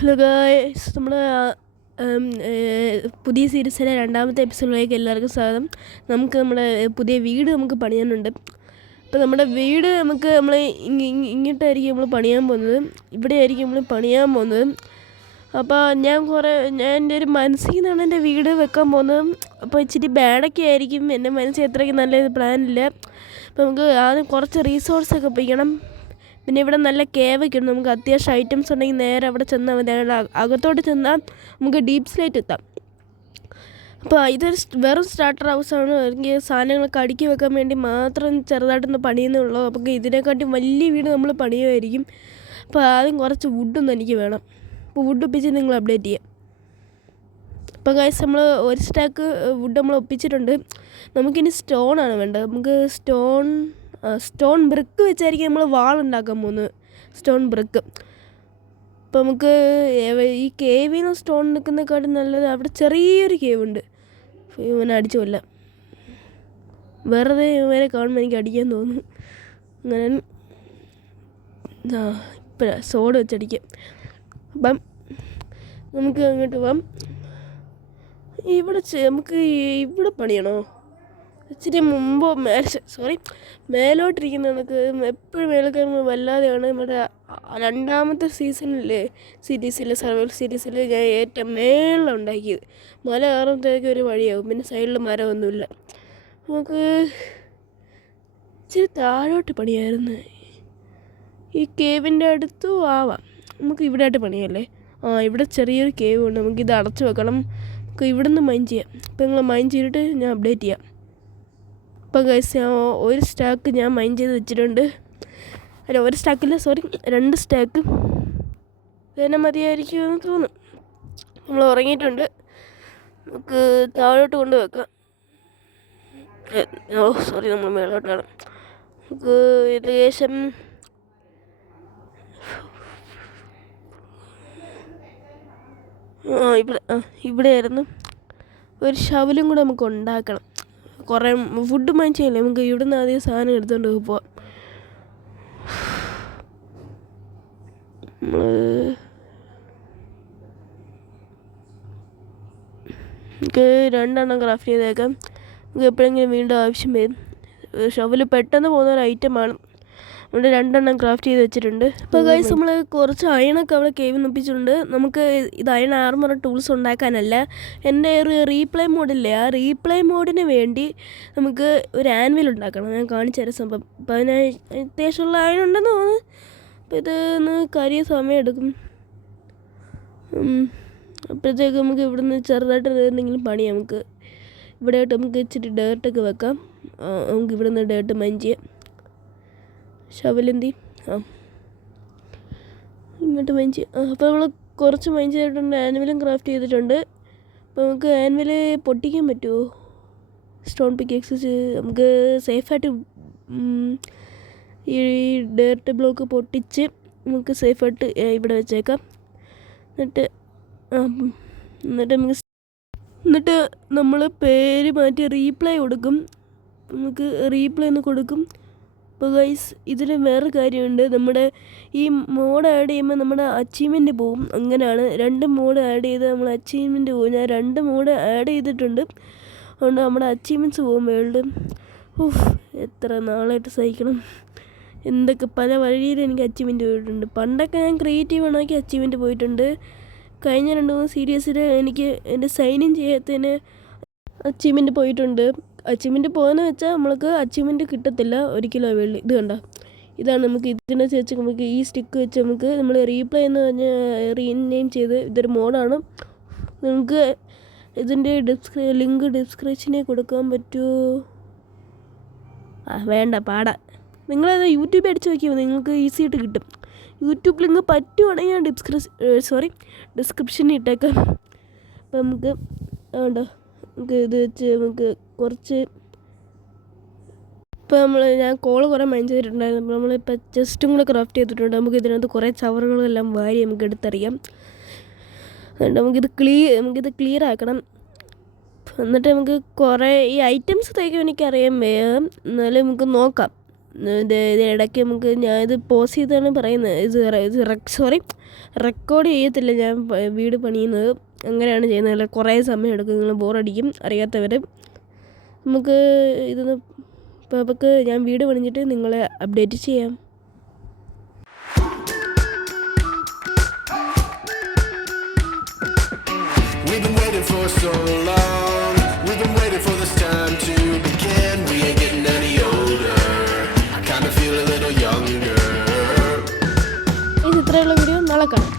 Hello guys, നമ്മുടെ പുതിയ സീരീസിലെ രണ്ടാമത്തെ എപ്പിസോഡിലേക്ക് എല്ലാവർക്കും സ്വാഗതം. നമ്മുടെ പുതിയ വീട് നമുക്ക് പണിയാനുണ്ട്. അപ്പോൾ നമ്മുടെ വീട് നമ്മൾ ഇങ്ങോട്ടായിരിക്കും നമ്മൾ പണിയാൻ പോകുന്നത്. ഇവിടെ ആയിരിക്കും നമ്മൾ പണിയാൻ പോകുന്നത്. അപ്പോൾ ഞാൻ എൻ്റെ ഒരു മനസ്സിൽ നിന്നാണ് എൻ്റെ വീട് വെക്കാൻ പോകുന്നത്. അപ്പോൾ ഇച്ചിരി ബാഡൊക്കെ ആയിരിക്കും. എൻ്റെ മനസ്സിൽ അത്രയ്ക്ക് നല്ല പ്ലാനില്ല. അപ്പോൾ നമുക്ക് ആദ്യം കുറച്ച് റീസോഴ്സൊക്കെ ഒപ്പിക്കണം. പിന്നെ ഇവിടെ നല്ല കേവൊക്കെ ഉണ്ട്. നമുക്ക് അത്യാവശ്യം ഐറ്റംസ് ഉണ്ടെങ്കിൽ നേരെ അവിടെ ചെന്നാൽ മതി. അകത്തോട്ട് ചെന്നാൽ നമുക്ക് ഡീപ് സ്ലേറ്റ് എത്താം. അപ്പോൾ ഇതൊരു വെറും സ്റ്റാർട്ടർ ഹൗസാണ്. അല്ലെങ്കിൽ സാധനങ്ങളൊക്കെ അടുക്കി വെക്കാൻ വേണ്ടി മാത്രം ചെറുതായിട്ടൊന്ന് പണിയുന്നുള്ളൂ. അപ്പോൾ ഇതിനെക്കാട്ടും വലിയ വീട് നമ്മൾ പണിയുമായിരിക്കും. അപ്പോൾ ആദ്യം കുറച്ച് വുഡൊന്നും എനിക്ക് വേണം. അപ്പോൾ വുഡ് ഒപ്പിച്ച് നിങ്ങൾ അപ്ഡേറ്റ് ചെയ്യാം. അപ്പോൾ ഗൈസ്, നമ്മൾ ഒരു സ്റ്റാക്ക് വുഡ് നമ്മൾ ഒപ്പിച്ചിട്ടുണ്ട്. നമുക്കിനി സ്റ്റോണാണ് വേണ്ടത്. നമുക്ക് സ്റ്റോൺ ബ്രിക്ക് വെച്ചായിരിക്കും നമ്മൾ വാളുണ്ടാക്കാൻ പോകുന്നത്. Stone brick. അപ്പോൾ നമുക്ക് ഈ കേവിൽ നിന്ന് സ്റ്റോൺ നിൽക്കുന്നതിനെക്കാട്ടും നല്ലത് അവിടെ ചെറിയൊരു കേവ് ഉണ്ട്. ഇവനെ അടിച്ചു കൊല്ലാം. വെറുതെ ഇവനെ കാണുമ്പോൾ എനിക്ക് അടിക്കാൻ തോന്നുന്നു. അങ്ങനെ ഇപ്പം സോഡ് വെച്ചടിക്കാം. അപ്പം നമുക്ക് അങ്ങോട്ട് പോകാം. നമുക്ക് ഇവിടെ പണിയണോ? ഇച്ചിരി മുമ്പോ മേലോട്ടിരിക്കുന്ന നമുക്ക് എപ്പോഴും മേലൊക്കെ വല്ലാതെയാണ്. നമ്മുടെ രണ്ടാമത്തെ സീരീസിലെ സർവൈവൽ സീരീസിൽ ഞാൻ ഏറ്റവും മേളിലുണ്ടാക്കിയത്. മല കയറുമ്പോഴത്തേക്ക് ഒരു വഴിയാവും. പിന്നെ സൈഡിൽ മരമൊന്നുമില്ല. നമുക്ക് ഇച്ചിരി താഴോട്ട് പണിയായിരുന്നു. ഈ കേവിൻ്റെ അടുത്തും ആവാം. നമുക്ക് ഇവിടെ ആയിട്ട് പണിയല്ലേ. ഇവിടെ ചെറിയൊരു കേവ് ഉണ്ട്. നമുക്കിത് അടച്ചു വെക്കണം. നമുക്ക് ഇവിടെ നിന്ന് മൈൻ ചെയ്യാം. അപ്പോൾ നിങ്ങൾ മൈൻ ചെയ്തിട്ട് ഞാൻ അപ്ഡേറ്റ് ചെയ്യാം. അപ്പോൾ ഗൈസ്, ഒരു സ്റ്റാക്ക് ഞാൻ മൈൻ ചെയ്ത് വെച്ചിട്ടുണ്ട്. അല്ല, ഒരു സ്റ്റാക്കില്ല, 2 സ്റ്റാക്ക് ഇതന്നെ മതിയായിരിക്കും എന്ന് തോന്നും. നമ്മൾ ഉറങ്ങിയിട്ടുണ്ട്. നമുക്ക് താഴോട്ട് കൊണ്ട് വെക്കാം. നമ്മൾ മേളോട്ടാണ്. നമുക്ക് ഏകദേശം ഇവിടെ ആയിരുന്നു. ഒരു ഷവലും കൂടെ നമുക്ക് ഉണ്ടാക്കണം. കുറേ ഫുഡ് മൈൻ ചെയ്യല്ലേ. നമുക്ക് ഇവിടുന്ന് ആദ്യം സാധനം എടുത്തുകൊണ്ട് പോവാം. നമുക്ക് 2 ക്രാഫ്റ്റ് ചെയ്തേക്കാം. നമുക്ക് എപ്പോഴെങ്കിലും വീണ്ടും ആവശ്യം വരും. ഷവല് പെട്ടെന്ന് പോകുന്ന ഒരു ഐറ്റമാണ്. ഇവിടെ 2 ക്രാഫ്റ്റ് ചെയ്ത് വെച്ചിട്ടുണ്ട്. അപ്പോൾ ഗൈസ്, നമ്മൾ കുറച്ച് അയണൊക്കെ അവിടെ കേവിൽ ഒപ്പിച്ചിട്ടുണ്ട്. നമുക്ക് ഇത് അയൺ ആർമർ ടൂൾസ് ഉണ്ടാക്കാനല്ല, എൻ്റെ ഒരു റീപ്ലേ മോഡില്ലേ, ആ റീപ്ലേ മോഡിന് വേണ്ടി നമുക്ക് ഒരു ആൻവിൽ ഉണ്ടാക്കണം. ഞാൻ കാണിച്ചു തരാം സംഭവം. അപ്പോൾ അതിന് അത്യാവശ്യമുള്ള അയൺ ഉണ്ടെന്ന് തോന്നുന്നു. അപ്പോൾ ഇതൊന്ന് കരിയ സമയം എടുക്കും. അപ്പോഴത്തേക്ക് നമുക്ക് ഇവിടുന്ന് ചെറുതായിട്ട് എന്തെങ്കിലും പണി നമുക്ക് ഇവിടെയായിട്ട് നമുക്ക് ഇച്ചിരി ഡേർട്ടൊക്കെ വെക്കാം. നമുക്ക് ഇവിടുന്ന് ഡേർട്ട് മൈൻ ചെയ്യാം. ഷവലെന്തി ഇങ്ങോട്ട് മൈൻ ചെയ്യാം. അപ്പോൾ നമ്മൾ കുറച്ച് മൈൻ ചെയ്തിട്ടുണ്ട്. ആനിമലും ക്രാഫ്റ്റ് ചെയ്തിട്ടുണ്ട്. അപ്പോൾ നമുക്ക് ആനിമൽ പൊട്ടിക്കാൻ പറ്റുമോ? സ്റ്റോൺ പിക്കേക്സ് നമുക്ക് സേഫായിട്ട് ഈ ഡേർട്ട് ബ്ലോക്ക് പൊട്ടിച്ച് നമുക്ക് സേഫായിട്ട് ഇവിടെ വെച്ചേക്കാം. എന്നിട്ട് നമ്മൾ പേര് മാറ്റി റീപ്ലൈ കൊടുക്കും. നമുക്ക് റീപ്ലൈ ഒന്ന് കൊടുക്കും. അപ്പോൾ ഗൈസ്, ഇതിൽ വേറെ കാര്യമുണ്ട്. നമ്മുടെ ഈ മോഡ് ആഡ് ചെയ്യുമ്പോൾ നമ്മുടെ അച്ചീവ്മെൻറ്റ് പോവും. അങ്ങനെയാണ് 2 മോഡ് ആഡ് ചെയ്ത് നമ്മൾ അച്ചീവ്മെൻറ്റ് പോകും. ഞാൻ 2 മോഡ് ആഡ് ചെയ്തിട്ടുണ്ട്. അതുകൊണ്ട് നമ്മുടെ അച്ചീവ്മെൻറ്റ്സ് പോകും വേൾഡ്. എത്ര നാളായിട്ട് സഹിക്കണം. എന്തൊക്കെ പല വഴിയിൽ എനിക്ക് അച്ചീവ്മെൻറ്റ് പോയിട്ടുണ്ട്. പണ്ടൊക്കെ ഞാൻ ക്രിയേറ്റീവ് ആണെങ്കിൽ അച്ചീവ്മെൻറ്റ് പോയിട്ടുണ്ട്. കഴിഞ്ഞ 2-3 സീരീസിൽ എനിക്ക് എൻ്റെ സൈൻ ഇൻ ചെയ്യാത്തതിന് അച്ചീവ്മെൻറ്റ് പോയിട്ടുണ്ട്. അച്ചീവ്മെൻറ്റ് പോകുന്ന വെച്ചാൽ നമ്മൾക്ക് അച്ചീവ്മെൻറ്റ് കിട്ടത്തില്ല ഒരിക്കലും വേൾഡ്. ഇത് കണ്ട, ഇതാണ് നമുക്ക് ഇതിനെ വെച്ച് നമുക്ക് ഈ സ്റ്റിക്ക് വെച്ച് നമ്മൾ റീപ്ലേ എന്ന് പറഞ്ഞ് റീനെയിം ചെയ്ത് ഇതൊരു മോഡാണ്. നിങ്ങൾക്ക് ഇതിൻ്റെ ലിങ്ക് ഡിസ്ക്രിപ്ഷനിൽ കൊടുക്കാൻ പറ്റുമോ? വേണ്ട, പാടാ. നിങ്ങളത് യൂട്യൂബിൽ അടിച്ച് നോക്കിയാൽ നിങ്ങൾക്ക് ഈസി ആയിട്ട് കിട്ടും. യൂട്യൂബ് ലിങ്ക് പറ്റുവാണെങ്കിൽ ഞാൻ ഡിസ്ക്രിപ്ഷനിൽ ഇട്ടേക്കാം. അപ്പം നമുക്ക് ഇത് വെച്ച് നമുക്ക് കുറച്ച് ഇപ്പോൾ ഞാൻ കുറേ മൈൻ ചെയ്തിട്ടുണ്ടായിരുന്നു. അപ്പോൾ നമ്മളിപ്പോൾ ചെസ്റ്റും കൂടെ ക്രാഫ്റ്റ് ചെയ്തിട്ടുണ്ട്. നമുക്ക് ഇതിനകത്ത് കുറേ ചവറുകളെല്ലാം വാരി നമുക്ക് എടുത്തറിയാം. അതുകൊണ്ട് നമുക്കിത് ക്ലിയർ ആക്കണം. എന്നിട്ട് നമുക്ക് കുറേ ഈ ഐറ്റംസ് തയ്ക്കാൻ എനിക്കറിയാൻ വേഗം. എന്നാലും നമുക്ക് നോക്കാം. ഇത് ഇടയ്ക്ക് നമുക്ക് ഞാൻ ഇത് പോസ് ചെയ്താണ് പറയുന്നത്. റെക്കോർഡ് ചെയ്യത്തില്ല ഞാൻ വീട് പണിയുന്നത്. അങ്ങനെയാണ് ചെയ്യുന്നത്. അല്ല കുറേ സമയം എടുക്കും, നിങ്ങൾ ബോറടിക്കും അറിയാത്തവർ. നമുക്ക് ഇതൊന്ന് ഇപ്പോൾ നമുക്ക് ഞാൻ വീട് പണിഞ്ഞിട്ട് നിങ്ങളെ അപ്ഡേറ്റ് ചെയ്യാം. We've been waiting for so long. We've been waiting for this time to begin. We ain't getting any older. I kinda feel a little younger. ഇത് ഇത്രയുള്ള വീഡിയോ നാളെ കാണാം.